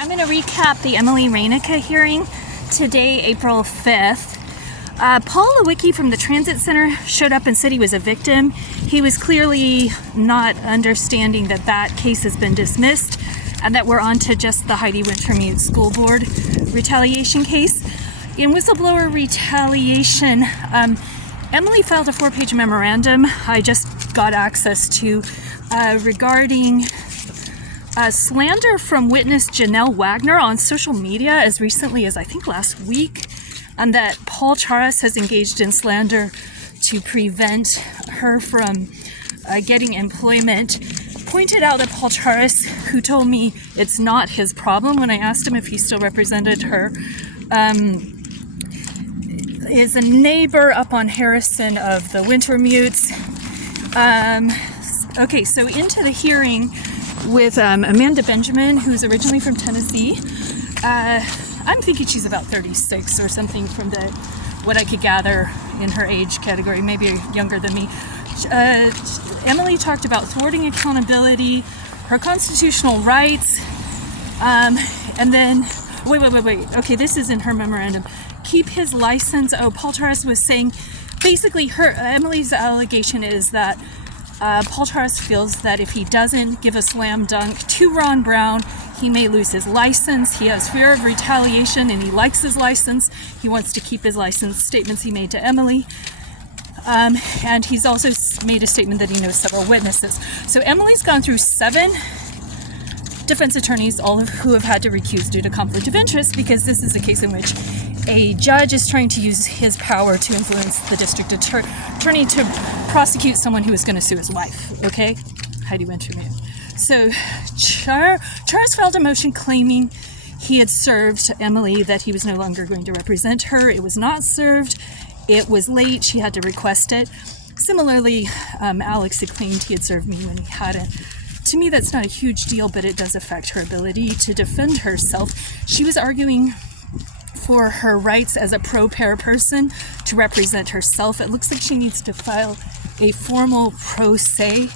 I'm going to recap the Emily Reyneke hearing today, April 5th. Paul Lewicki from the Transit Center showed up and said he was a victim. He was clearly not understanding that that case has been dismissed and that we're on to just the Heidi Wintermute School Board retaliation case. In whistleblower retaliation, Emily filed a 4-page memorandum I just got access to regarding slander from witness Janelle Wagner on social media as recently as I think last week, and that Paul Charas has engaged in slander to prevent her from getting employment. Pointed out that Paul Charas, who told me it's not his problem when I asked him if he still represented her, is a neighbor up on Harrison of the Wintermutes. Okay, so into the hearing with Amanda Benjamin, who's originally from Tennessee. I'm thinking she's about 36 or something from what I could gather in her age category, maybe younger than me. Emily talked about thwarting accountability, her constitutional rights, and then, wait. Okay, this is in her memorandum. Keep his license. Oh, Paul Charas was saying, basically Emily's allegation is that Paul Charas feels that if he doesn't give a slam dunk to Ron Brown, he may lose his license. He has fear of retaliation and he likes his license. He wants to keep his license, statements he made to Emily. And he's also made a statement that he knows several witnesses. So Emily's gone through 7 defense attorneys, all of who have had to recuse due to conflict of interest, because this is a case in which a judge is trying to use his power to influence the district attorney to prosecute someone who is going to sue his wife. Okay? Heidi Wintermute. So Charas filed a motion claiming he had served Emily that he was no longer going to represent her. It was not served. It was late. She had to request it. Similarly, Alex had claimed he had served me when he hadn't. To me, that's not a huge deal, but it does affect her ability to defend herself. She was arguing for her rights as a pro-pair person to represent herself. It looks like she needs to file a formal pro se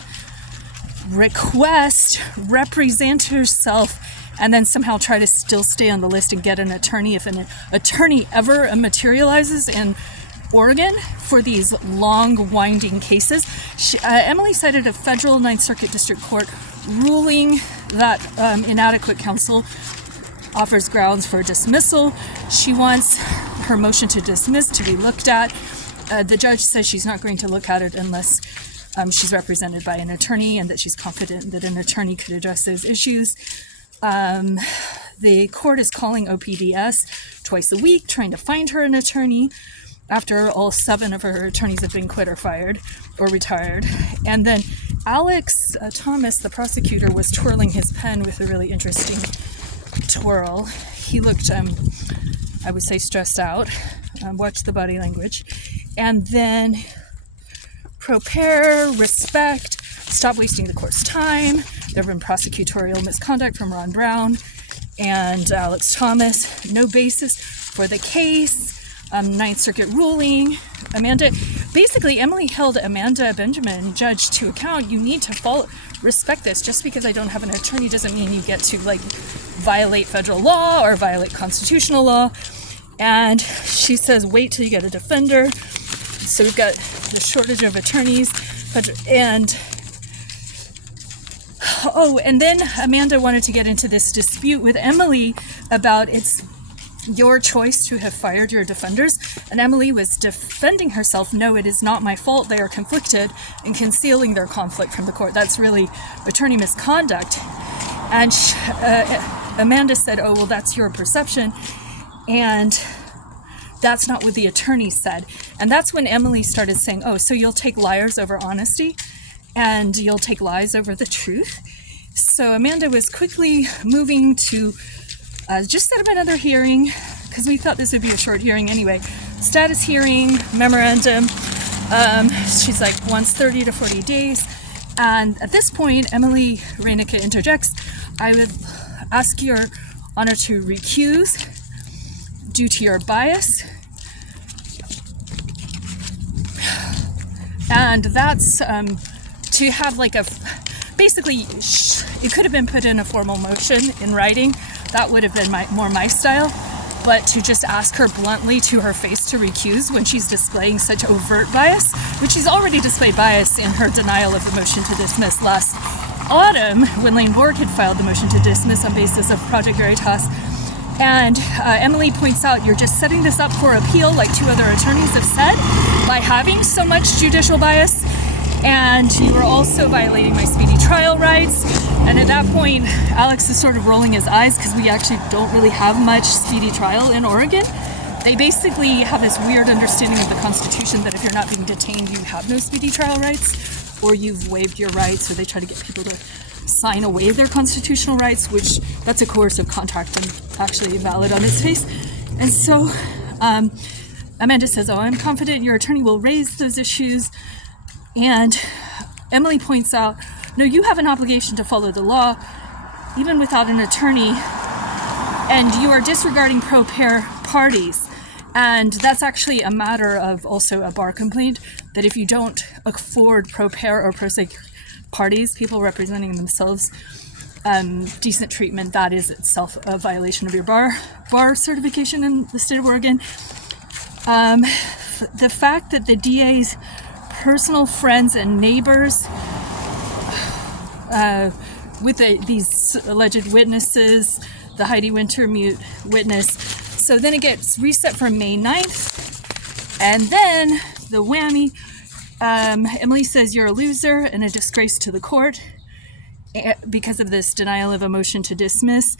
request, represent herself, and then somehow try to still stay on the list and get an attorney if an attorney ever materializes in Oregon for these long, winding cases. Emily cited a federal 9th Circuit District Court ruling that inadequate counsel offers grounds for dismissal. She wants her motion to dismiss to be looked at. The judge says she's not going to look at it unless she's represented by an attorney and that she's confident that an attorney could address those issues. The court is calling OPDS twice a week, trying to find her an attorney after all 7 of her attorneys have been quit or fired or retired. And then Alex Thomas, the prosecutor, was twirling his pen with a really interesting twirl. He looked, I would say, stressed out. Watch the body language. And then prepare, respect, stop wasting the court's time. There have been prosecutorial misconduct from Ron Brown and Alex Thomas. No basis for the case. 9th Circuit ruling. Basically, Emily held Amanda Benjamin, judge, to account. You need to respect this. Just because I don't have an attorney doesn't mean you get to violate federal law or violate constitutional law. And she says, wait till you get a defender. So we've got the shortage of attorneys. And then Amanda wanted to get into this dispute with Emily about it's your choice to have fired your defenders. And Emily was defending herself. No, it is not my fault. They are conflicted and concealing their conflict from the court. That's really attorney misconduct. And Amanda said, oh, well, that's your perception. And that's not what the attorney said. And that's when Emily started saying, oh, so you'll take liars over honesty and you'll take lies over the truth. So Amanda was quickly moving to just set up another hearing because we thought this would be a short hearing anyway. Status hearing, memorandum. She's like, wants 30 to 40 days. And at this point, Emily Reyneke interjects, I would ask your honor to recuse due to your bias. And that's to have basically, it could have been put in a formal motion in writing. That would have been more my style. But to just ask her bluntly to her face to recuse when she's displaying such overt bias, which she's already displayed bias in her denial of the motion to dismiss last autumn when Lane Borg had filed the motion to dismiss on basis of Project Veritas. And Emily points out, you're just setting this up for appeal, like 2 other attorneys have said, by having so much judicial bias. And you are also violating my speedy trial rights. And at that point, Alex is sort of rolling his eyes because we actually don't really have much speedy trial in Oregon. They basically have this weird understanding of the Constitution that if you're not being detained, you have no speedy trial rights, or you've waived your rights, or they try to get people to sign away their constitutional rights, which that's a coercive contract and actually valid on its face. And so Amanda says, oh, I'm confident your attorney will raise those issues. And Emily points out, no, you have an obligation to follow the law, even without an attorney, and you are disregarding pro per parties. And that's actually a matter of also a bar complaint, that if you don't afford pro per or prosecute parties, people representing themselves, decent treatment, that is itself a violation of your bar certification in the state of Oregon. The fact that the DA's personal friends and neighbors with these alleged witnesses, the Heidi wintermute witness. So then it gets reset for May 9th. And then the whammy, Emily says you're a loser and a disgrace to the court because of this denial of a motion to dismiss.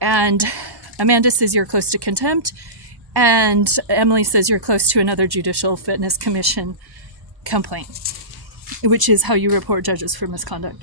And Amanda says you're close to contempt. And Emily says you're close to another Judicial Fitness Commission complaint, which is how you report judges for misconduct.